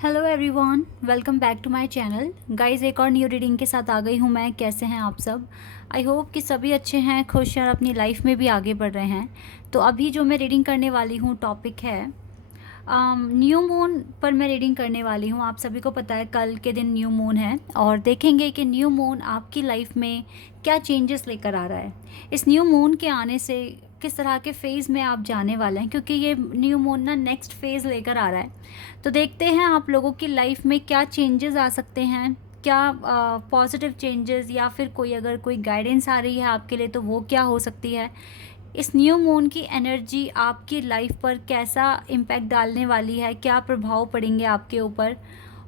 Hello everyone, welcome back to my channel. Guys, एक और new reading के साथ आ गई हूँ मैं। कैसे हैं आप सब? आई होप कि सभी अच्छे हैं, खुश हैं और अपनी लाइफ में भी आगे बढ़ रहे हैं। तो अभी जो मैं रीडिंग करने वाली हूँ टॉपिक है न्यू मून पर मैं रीडिंग करने वाली हूँ। आप सभी को पता है कल के दिन न्यू मून है और देखेंगे कि न्यू मून आपकी लाइफ में क्या चेंजेस लेकर आ रहा है। इस न्यू मून के आने से किस तरह के फेज़ में आप जाने वाले हैं, क्योंकि ये न्यू मून ना नेक्स्ट फेज़ लेकर आ रहा है। तो देखते हैं आप लोगों की लाइफ में क्या चेंजेस आ सकते हैं, क्या पॉजिटिव चेंजेस, या फिर कोई अगर कोई गाइडेंस आ रही है आपके लिए तो वो क्या हो सकती है। इस न्यू मून की एनर्जी आपकी लाइफ पर कैसा इम्पैक्ट डालने वाली है, क्या प्रभाव पड़ेंगे आपके ऊपर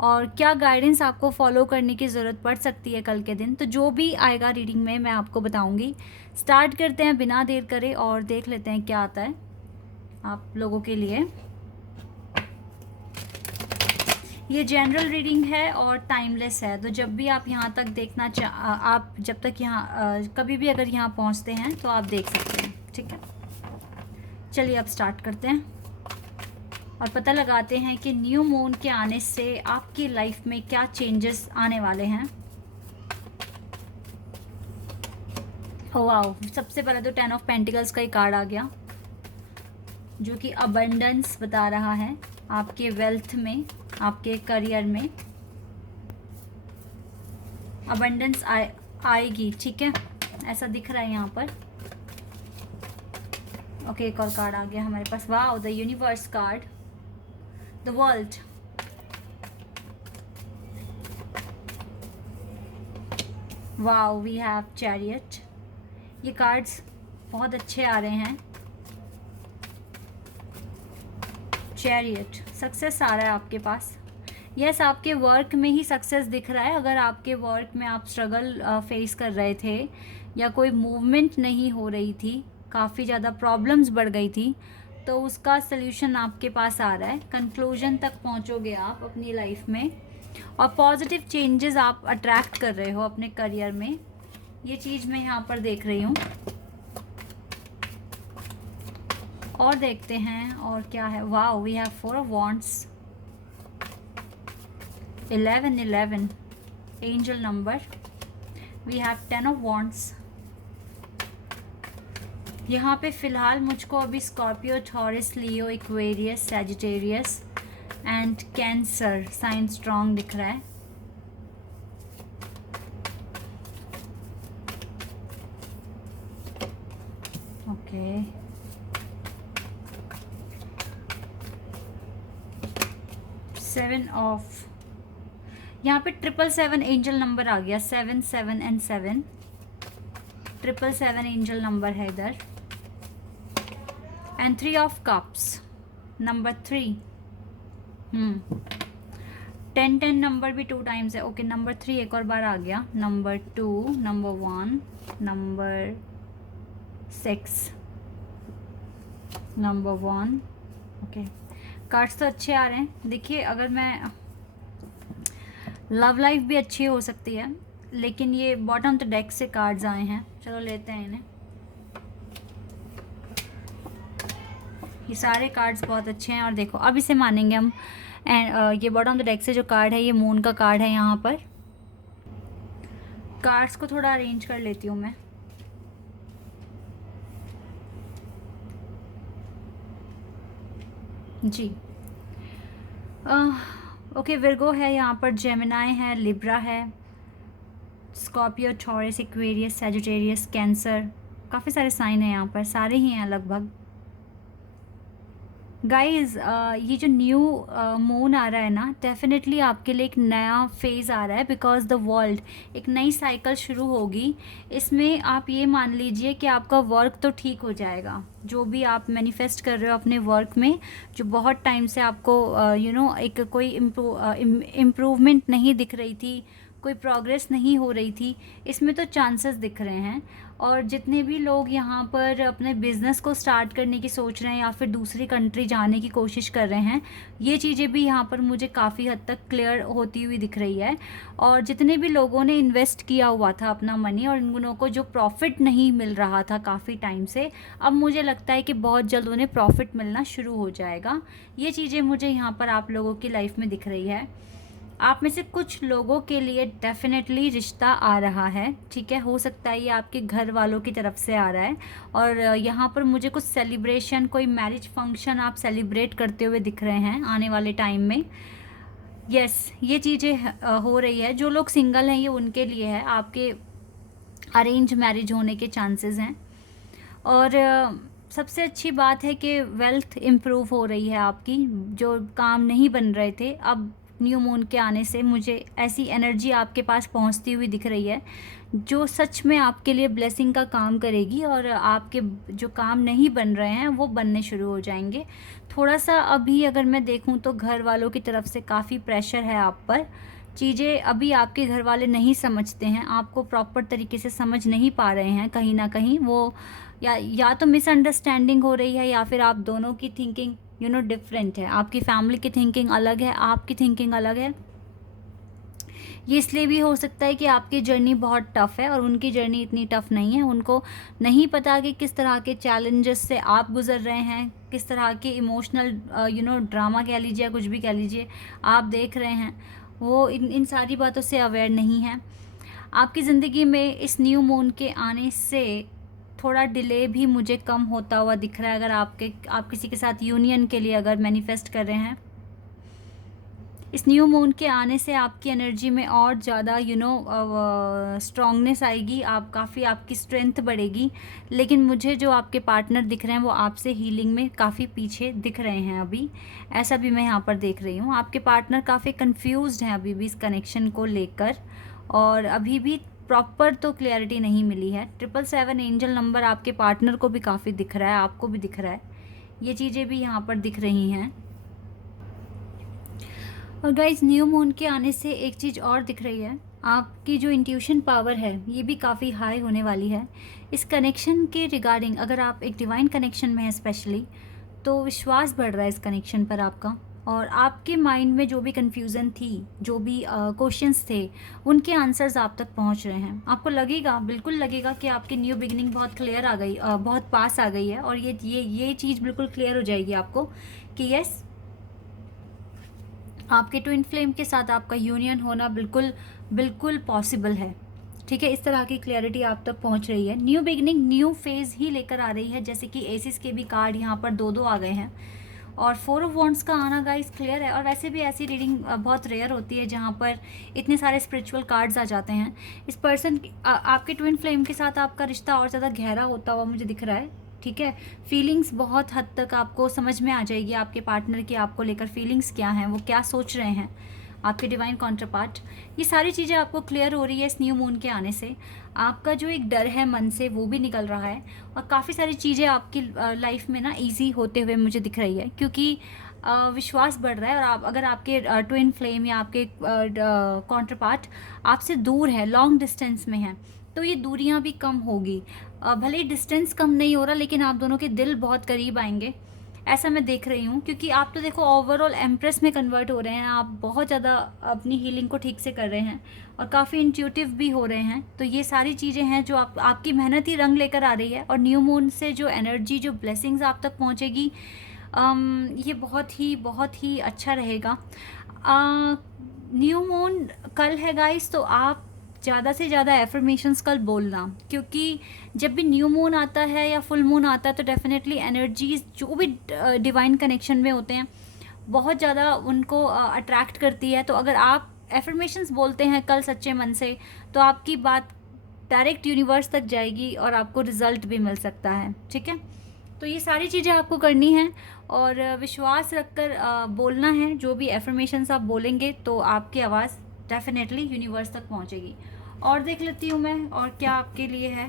और क्या गाइडेंस आपको फॉलो करने की ज़रूरत पड़ सकती है कल के दिन। तो जो भी आएगा रीडिंग में मैं आपको बताऊंगी। स्टार्ट करते हैं बिना देर करे और देख लेते हैं क्या आता है आप लोगों के लिए। ये जनरल रीडिंग है और टाइमलेस है, तो जब भी आप यहाँ तक देखना आप जब तक यहाँ कभी भी अगर यहाँ पहुँचते हैं तो आप देख सकते हैं। ठीक है, चलिए अब स्टार्ट करते हैं और पता लगाते हैं कि न्यू मून के आने से आपकी लाइफ में क्या चेंजेस आने वाले हैं। ओ वाओ, सबसे पहले तो 10 ऑफ पेंटिकल्स का ही कार्ड आ गया, जो कि अबंडेंस बता रहा है आपके वेल्थ में, आपके करियर में अबंडेंस आएगी। ठीक है, ऐसा दिख रहा है यहाँ पर। ओके, एक और कार्ड आ गया हमारे पास। Wow, the universe card, the world. Wow, we have chariot. ये कार्ड्स बहुत अच्छे आ रहे हैं। चैरियट, सक्सेस आ रहा है आपके पास। यस, आपके वर्क में ही सक्सेस दिख रहा है। अगर आपके वर्क में आप स्ट्रगल फेस कर रहे थे या कोई मूवमेंट नहीं हो रही थी, काफ़ी ज़्यादा प्रॉब्लम्स बढ़ गई थी, तो उसका सल्यूशन आपके पास आ रहा है। कंक्लूजन तक पहुंचोगे आप अपनी लाइफ में और पॉजिटिव चेंजेस आप अट्रैक्ट कर रहे हो अपने करियर में। ये चीज़ मैं यहाँ पर देख रही हूँ। और देखते हैं और क्या है। Wow, we have 4 of wands, 11 angel number. We have 10 of wands. यहाँ पे फ़िलहाल मुझको अभी Scorpio, Taurus, Leo, Aquarius, Sagittarius and Cancer sign strong दिख रहा है। ओके, सेवन ऑफ, यहाँ पे 777 एंजल नंबर आ गया। 7 7 एंड 7, 777 एंजल नंबर है इधर। And 3 of cups, number 3। 10 number भी 2 टाइम्स है। ओके, नंबर 3 एक और बार आ गया। Number 2, number 1, number 6, number 1। Okay, cards तो अच्छे आ रहे हैं। देखिए, अगर मैं लव लाइफ भी अच्छी हो सकती है, लेकिन ये बॉटम द डेक से कार्ड्स आए हैं। चलो लेते हैं इन्हें। ये सारे कार्ड्स बहुत अच्छे हैं और देखो अब इसे मानेंगे हम। एंड ये बॉटम द डेक से जो कार्ड है ये मून का कार्ड है। यहाँ पर कार्ड्स को थोड़ा अरेंज कर लेती हूँ मैं। जी, ओके, विर्गो है यहाँ पर, जेमिनाई है, लिब्रा है, Scorpio, taurus, Aquarius, Sagittarius, cancer. काफ़ी सारे साइन हैं यहाँ पर, सारे ही हैं लगभग। गाइस, ये जो न्यू मून आ रहा है ना, डेफिनेटली आपके लिए एक नया फेज़ आ रहा है, बिकॉज द वर्ल्ड, एक नई साइकिल शुरू होगी। इसमें आप ये मान लीजिए कि आपका वर्क तो ठीक हो जाएगा। जो भी आप मैनिफेस्ट कर रहे हो अपने वर्क में, जो बहुत टाइम से आपको एक कोई इम्प्रूवमेंट नहीं दिख रही थी, कोई प्रोग्रेस नहीं हो रही थी, इसमें तो चांसेस दिख रहे हैं। और जितने भी लोग यहाँ पर अपने बिज़नेस को स्टार्ट करने की सोच रहे हैं या फिर दूसरी कंट्री जाने की कोशिश कर रहे हैं, ये चीज़ें भी यहाँ पर मुझे काफ़ी हद तक क्लियर होती हुई दिख रही है। और जितने भी लोगों ने इन्वेस्ट किया हुआ था अपना मनी और इन लोगों को जो प्रॉफिट नहीं मिल रहा था काफ़ी टाइम से, अब मुझे लगता है कि बहुत जल्द उन्हें प्रॉफिट मिलना शुरू हो जाएगा। ये चीज़ें मुझे यहाँ पर आप लोगों की लाइफ में दिख रही है। आप में से कुछ लोगों के लिए डेफिनेटली रिश्ता आ रहा है, ठीक है। हो सकता है ये आपके घर वालों की तरफ से आ रहा है और यहाँ पर मुझे कुछ सेलिब्रेशन, कोई मैरिज फंक्शन आप सेलिब्रेट करते हुए दिख रहे हैं आने वाले टाइम में। यस, ये चीज़ें हो रही है। जो लोग सिंगल हैं ये उनके लिए है, आपके अरेंज मैरिज होने के चांसेस हैं। और सबसे अच्छी बात है कि वेल्थ इम्प्रूव हो रही है आपकी। जो काम नहीं बन रहे थे, अब न्यू मून के आने से मुझे ऐसी एनर्जी आपके पास पहुंचती हुई दिख रही है जो सच में आपके लिए ब्लेसिंग का काम करेगी और आपके जो काम नहीं बन रहे हैं वो बनने शुरू हो जाएंगे। थोड़ा सा अभी अगर मैं देखूं तो घर वालों की तरफ से काफ़ी प्रेशर है आप पर। चीज़ें अभी आपके घर वाले नहीं समझते हैं, आपको प्रॉपर तरीके से समझ नहीं पा रहे हैं। कहीं ना कहीं वो या तो मिसअंडरस्टैंडिंग हो रही है या फिर आप दोनों की थिंकिंग डिफरेंट है। आपकी फैमिली की थिंकिंग अलग है, आपकी थिंकिंग अलग है। ये इसलिए भी हो सकता है कि आपकी जर्नी बहुत टफ़ है और उनकी जर्नी इतनी टफ़ नहीं है। उनको नहीं पता कि किस तरह के चैलेंजेस से आप गुज़र रहे हैं, किस तरह के इमोशनल ड्रामा कह लीजिए या कुछ भी कह लीजिए आप देख रहे हैं। वो इन सारी बातों से अवेयर नहीं है। आपकी ज़िंदगी में इस न्यू मून के आने से थोड़ा डिले भी मुझे कम होता हुआ दिख रहा है। अगर आप किसी के साथ यूनियन के लिए अगर मैनिफेस्ट कर रहे हैं, इस न्यू मून के आने से आपकी एनर्जी में और ज़्यादा स्ट्रॉन्गनेस आएगी। आप काफ़ी आपकी स्ट्रेंथ बढ़ेगी। लेकिन मुझे जो आपके पार्टनर दिख रहे हैं वो आपसे हीलिंग में काफ़ी पीछे दिख रहे हैं अभी, ऐसा भी मैं यहाँ पर देख रही हूँ। आपके पार्टनर काफ़ी कंफ्यूज्ड हैं अभी भी इस कनेक्शन को लेकर और अभी भी प्रॉपर तो क्लैरिटी नहीं मिली है। 777 एंजल नंबर आपके पार्टनर को भी काफ़ी दिख रहा है, आपको भी दिख रहा है। ये चीज़ें भी यहाँ पर दिख रही हैं। और गाइज, न्यू मून के आने से एक चीज़ और दिख रही है, आपकी जो इंट्यूशन पावर है ये भी काफ़ी हाई होने वाली है। इस कनेक्शन के रिगार्डिंग अगर आप एक डिवाइन कनेक्शन में हैं स्पेशली, तो विश्वास बढ़ रहा है इस कनेक्शन पर आपका। और आपके माइंड में जो भी कन्फ्यूज़न थी, जो भी क्वेश्चंस थे, उनके आंसर्स आप तक पहुंच रहे हैं। आपको लगेगा, बिल्कुल लगेगा कि आपकी न्यू बिगिनिंग बहुत क्लियर आ गई, बहुत पास आ गई है। और ये चीज़ बिल्कुल क्लियर हो जाएगी आपको कि यस, आपके ट्विन फ्लेम के साथ आपका यूनियन होना बिल्कुल बिल्कुल पॉसिबल है, ठीक है। इस तरह की क्लैरिटी आप तक पहुंच रही है। न्यू बिगनिंग, न्यू फेज़ ही लेकर आ रही है। जैसे कि एसिस के भी कार्ड यहाँ पर दो आ गए हैं और 4 ऑफ वॉन्ड्स का आना गाइस क्लियर है। और वैसे भी ऐसी रीडिंग बहुत रेयर होती है जहाँ पर इतने सारे स्पिरिचुअल कार्ड्स आ जाते हैं। इस पर्सन आपके ट्विन फ्लेम के साथ आपका रिश्ता और ज़्यादा गहरा होता हुआ मुझे दिख रहा है, ठीक है। फीलिंग्स बहुत हद तक आपको समझ में आ जाएगी आपके पार्टनर की, आपको लेकर फीलिंग्स क्या हैं, वो क्या सोच रहे हैं, आपके डिवाइन काउंटरपार्ट। ये सारी चीज़ें आपको क्लियर हो रही है इस न्यू मून के आने से। आपका जो एक डर है मन से वो भी निकल रहा है और काफ़ी सारी चीज़ें आपकी लाइफ में ना ईजी होते हुए मुझे दिख रही है, क्योंकि विश्वास बढ़ रहा है। और अगर आपके ट्विन फ्लेम या आपके काउंटरपार्ट आपसे दूर है, लॉन्ग डिस्टेंस में है, तो ये दूरियां भी कम होगी। भले ही डिस्टेंस कम नहीं हो रहा, लेकिन आप दोनों के दिल बहुत करीब आएंगे, ऐसा मैं देख रही हूँ। क्योंकि आप तो देखो ओवरऑल एम्प्रेस में कन्वर्ट हो रहे हैं, आप बहुत ज़्यादा अपनी हीलिंग को ठीक से कर रहे हैं और काफ़ी इंट्यूटिव भी हो रहे हैं। तो ये सारी चीज़ें हैं जो आपकी मेहनत ही रंग लेकर आ रही है। और न्यू मून से जो एनर्जी, जो ब्लेसिंग्स आप तक पहुँचेगी, ये बहुत ही अच्छा रहेगा। न्यू मून कल है गाइस, तो आप ज़्यादा से ज़्यादा एफर्मेशंस कल बोलना, क्योंकि जब भी न्यू मून आता है या फुल मून आता है तो डेफिनेटली एनर्जीज जो भी डिवाइन कनेक्शन में होते हैं बहुत ज़्यादा उनको अट्रैक्ट करती है। तो अगर आप एफर्मेशंस बोलते हैं कल सच्चे मन से, तो आपकी बात डायरेक्ट यूनिवर्स तक जाएगी और आपको रिजल्ट भी मिल सकता है, ठीक है। तो ये सारी चीज़ें आपको करनी हैं और विश्वास रखकर बोलना है। जो भी एफर्मेशंस आप बोलेंगे तो आपकी आवाज़ डेफिनेटली यूनिवर्स तक पहुंचेगी। और देख लेती हूँ मैं और क्या आपके लिए है।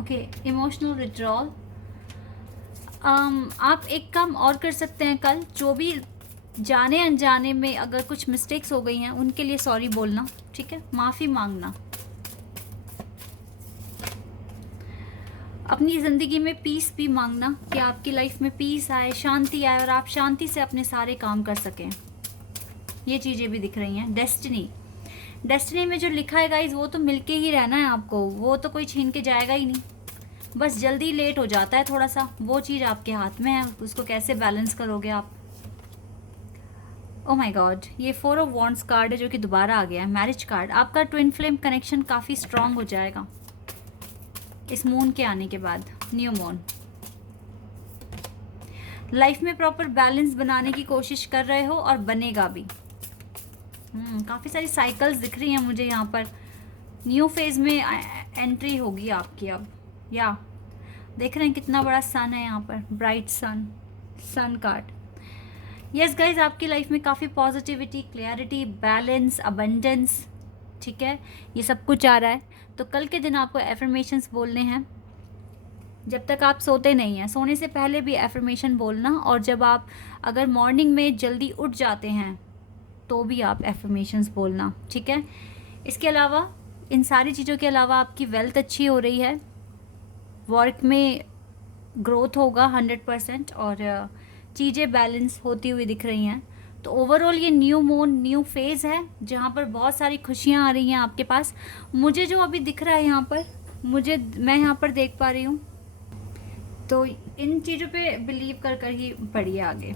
Okay, emotional withdrawal. आप एक काम और कर सकते हैं कल, जो भी जाने अनजाने में अगर कुछ मिस्टेक्स हो गई हैं उनके लिए सॉरी बोलना, ठीक है, माफ़ी मांगना। अपनी ज़िंदगी में पीस भी मांगना कि आपकी लाइफ में पीस आए, शांति आए और आप शांति से अपने सारे काम कर सकें। ये चीज़ें भी दिख रही हैं। डेस्टिनी में जो लिखा है गाइज वो तो मिलके ही रहना है आपको, वो तो कोई छीन के जाएगा ही नहीं। बस जल्दी लेट हो जाता है थोड़ा सा, वो चीज़ आपके हाथ में है, उसको कैसे बैलेंस करोगे आप। ओ माय गॉड, ये 4 ऑफ वॉन्ड्स कार्ड है जो कि दोबारा आ गया है, मैरिज कार्ड। आपका ट्विन फ्लेम कनेक्शन काफ़ी स्ट्रांग हो जाएगा इस मून के आने के बाद, न्यू मून। लाइफ में प्रॉपर बैलेंस बनाने की कोशिश कर रहे हो और बनेगा भी। काफ़ी सारी साइकिल्स दिख रही हैं मुझे यहाँ पर। न्यू फेज में एंट्री होगी आपकी अब। या देख रहे हैं कितना बड़ा सन है यहाँ पर, bright sun card. Yes guys, आपकी लाइफ में काफ़ी पॉजिटिविटी, क्लैरिटी, बैलेंस, अबंडेंस, ठीक है, ये सब कुछ आ रहा है। तो कल के दिन आपको एफर्मेशंस बोलने हैं। जब तक आप सोते नहीं हैं, सोने से पहले भी एफर्मेशन बोलना, और जब आप अगर मॉर्निंग में जल्दी उठ जाते हैं तो भी आप एफर्मेशंस बोलना, ठीक है। इसके अलावा, इन सारी चीज़ों के अलावा आपकी वेल्थ अच्छी हो रही है, वर्क में ग्रोथ होगा 100% और चीज़ें बैलेंस होती हुई दिख रही हैं। तो ओवरऑल ये न्यू मून, न्यू फेज़ है जहाँ पर बहुत सारी खुशियाँ आ रही हैं आपके पास। मुझे जो अभी दिख रहा है यहाँ पर, मैं यहाँ पर देख पा रही हूँ। तो इन चीज़ों पे बिलीव कर ही बढ़िए आगे।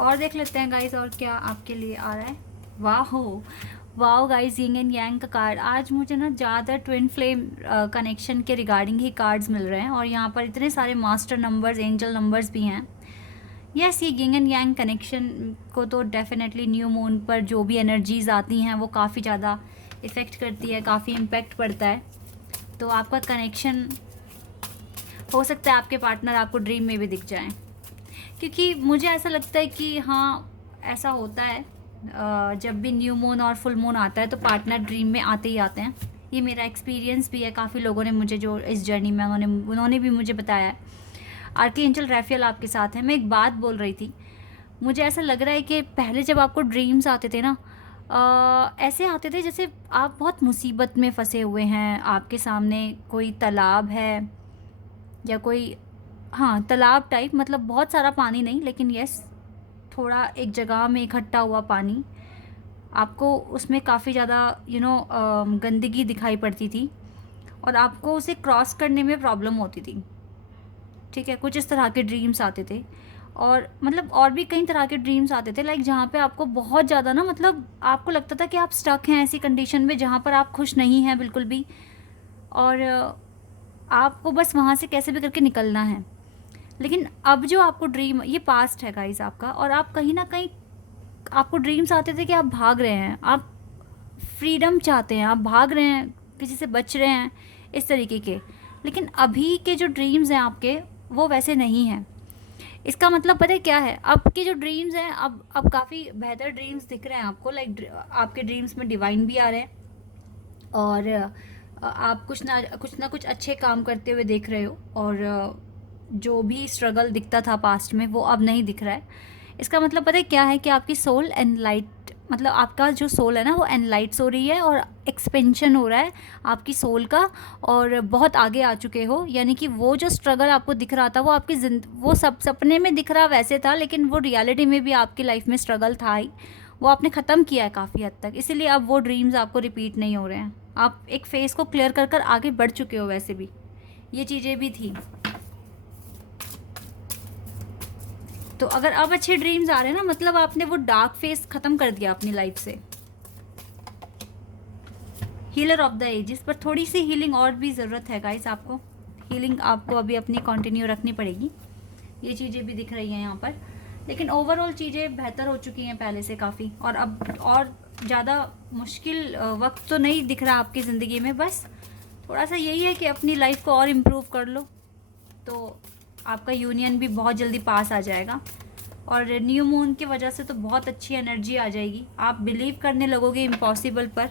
और देख लेते हैं गाइस और क्या आपके लिए आ रहा है। वाह गाइस, यिंग एंड यांग का कार्ड। आज मुझे ना ज़्यादा ट्विन फ्लेम कनेक्शन के रिगार्डिंग ही कार्ड्स मिल रहे हैं, और यहाँ पर इतने सारे मास्टर नंबर्स, एंजल नंबर्स भी हैं। यस, ये यिंग एंड यांग कनेक्शन को तो डेफिनेटली न्यू मून पर जो भी एनर्जीज आती हैं वो काफ़ी ज़्यादा इफ़ेक्ट करती है, काफ़ी इम्पेक्ट पड़ता है। तो आपका कनेक्शन हो सकता है आपके पार्टनर आपको ड्रीम में भी दिख जाएं, क्योंकि मुझे ऐसा लगता है कि हाँ, ऐसा होता है जब भी न्यू मून और फुल मून आता है तो पार्टनर ड्रीम में आते ही आते हैं। ये मेरा एक्सपीरियंस भी है, काफ़ी लोगों ने मुझे जो इस जर्नी में उन्होंने भी मुझे बताया है। आर्कएंजल रैफेल आपके साथ है। मैं एक बात बोल रही थी, मुझे ऐसा लग रहा है कि पहले जब आपको ड्रीम्स आते थे ना, ऐसे आते थे जैसे आप बहुत मुसीबत में फंसे हुए हैं, आपके सामने कोई तालाब है या कोई, हाँ, तालाब टाइप, मतलब बहुत सारा पानी नहीं, लेकिन यस, थोड़ा एक जगह में इकट्ठा हुआ पानी, आपको उसमें काफ़ी ज़्यादा गंदगी दिखाई पड़ती थी और आपको उसे क्रॉस करने में प्रॉब्लम होती थी, ठीक है। कुछ इस तरह के ड्रीम्स आते थे, और मतलब और भी कई तरह के ड्रीम्स आते थे, लाइक जहाँ पे आपको बहुत ज़्यादा ना, मतलब आपको लगता था कि आप स्टक हैं ऐसी कंडीशन में जहाँ पर आप खुश नहीं हैं बिल्कुल भी, और आपको बस वहाँ से कैसे भी करके निकलना है। लेकिन अब जो आपको ड्रीम, ये पास्ट है गाइस आपका, और आप कहीं ना कहीं, आपको ड्रीम्स आते थे कि आप भाग रहे हैं, आप फ्रीडम चाहते हैं, आप भाग रहे हैं, किसी से बच रहे हैं, इस तरीके के। लेकिन अभी के जो ड्रीम्स हैं आपके, वो वैसे नहीं हैं। इसका मतलब पता है क्या है, अब के जो ड्रीम्स हैं, अब काफ़ी बेहतर ड्रीम्स दिख रहे हैं आपको, लाइक आपके ड्रीम्स में डिवाइन भी आ रहे हैं, और आप कुछ ना कुछ अच्छे काम करते हुए देख रहे हो, और जो भी स्ट्रगल दिखता था पास्ट में वो अब नहीं दिख रहा है। इसका मतलब पता है क्या है, कि आपकी सोल एनलाइट, मतलब आपका जो सोल है ना वो एनलाइट्स हो रही है, और एक्सपेंशन हो रहा है आपकी सोल का, और बहुत आगे आ चुके हो। यानी कि वो जो स्ट्रगल आपको दिख रहा था वो आपकी वो सब सपने में दिख रहा वैसे था, लेकिन वो रियलिटी में भी आपकी लाइफ में स्ट्रगल था ही, वो आपने ख़त्म किया है काफ़ी हद तक। इसीलिए अब वो ड्रीम्स आपको रिपीट नहीं हो रहे हैं, आप एक फेज़ को क्लियर कर आगे बढ़ चुके हो। वैसे भी ये चीज़ें भी थी। तो अगर अब अच्छे ड्रीम्स आ रहे हैं ना, मतलब आपने वो डार्क फेस ख़त्म कर दिया अपनी लाइफ से। हीलर ऑफ द एजेस, पर थोड़ी सी हीलिंग और भी ज़रूरत है गाइस आपको। हीलिंग आपको अभी अपनी कंटिन्यू रखनी पड़ेगी। ये चीज़ें भी दिख रही हैं यहाँ पर, लेकिन ओवरऑल चीज़ें बेहतर हो चुकी हैं पहले से काफ़ी, और अब और ज़्यादा मुश्किल वक्त तो नहीं दिख रहा आपकी ज़िंदगी में। बस थोड़ा सा यही है कि अपनी लाइफ को और इम्प्रूव कर लो, तो आपका यूनियन भी बहुत जल्दी पास आ जाएगा। और न्यू मून की वजह से तो बहुत अच्छी एनर्जी आ जाएगी, आप बिलीव करने लगोगे इम्पॉसिबल पर।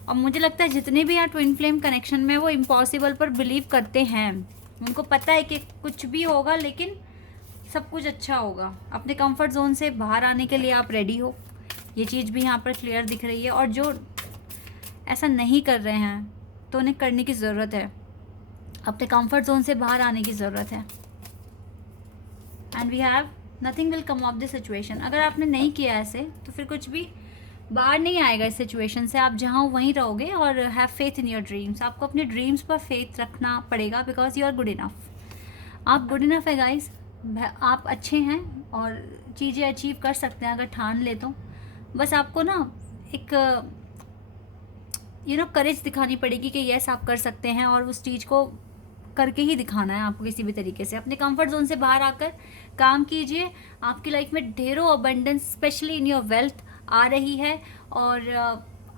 और मुझे लगता है जितने भी यहाँ ट्विन फ्लेम कनेक्शन में वो इम्पॉसिबल पर बिलीव करते हैं, उनको पता है कि कुछ भी होगा लेकिन सब कुछ अच्छा होगा। अपने कंफर्ट जोन से बाहर आने के लिए आप रेडी हो, ये चीज़ भी यहाँ पर क्लियर दिख रही है। और जो ऐसा नहीं कर रहे हैं तो उन्हें करने की ज़रूरत है, अपने कंफर्ट जोन से बाहर आने की ज़रूरत है। And we have nothing will come of this situation. अगर आपने नहीं किया ऐसे तो फिर कुछ भी बाहर नहीं आएगा इस सिचुएशन से। आप जहाँ हो वहीं रहोगे। और have faith in your dreams, आपको अपने ड्रीम्स पर फेथ रखना पड़ेगा because you are good enough. आप गुड इनफ है गाइज, आप अच्छे हैं और चीज़ें अचीव कर सकते हैं अगर ठान ले तो। बस आपको ना एक करेज दिखानी पड़ेगी कि यस आप कर सकते हैं, और उस चीज़ को करके ही दिखाना है आपको किसी भी तरीके से। अपने कंफर्ट जोन से बाहर आकर काम कीजिए। आपकी लाइफ में ढेरों abundance specially in your wealth आ रही है, और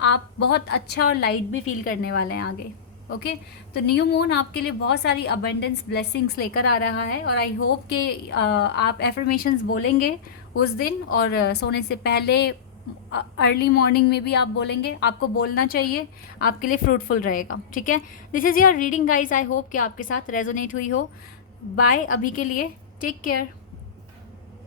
आप बहुत अच्छा और लाइट भी फील करने वाले हैं आगे। ओके, तो न्यू मून आपके लिए बहुत सारी अबंडेंस ब्लेसिंग्स लेकर आ रहा है। और आई होप कि आप एफर्मेशंस बोलेंगे उस दिन, और सोने से पहले अर्ली मॉर्निंग में भी आप बोलेंगे। आपको बोलना चाहिए, आपके लिए फ्रूटफुल रहेगा। ठीक है, this is your reading guys. I hope कि आपके साथ रेजोनेट हुई हो। बाय अभी के लिए, टेक केयर।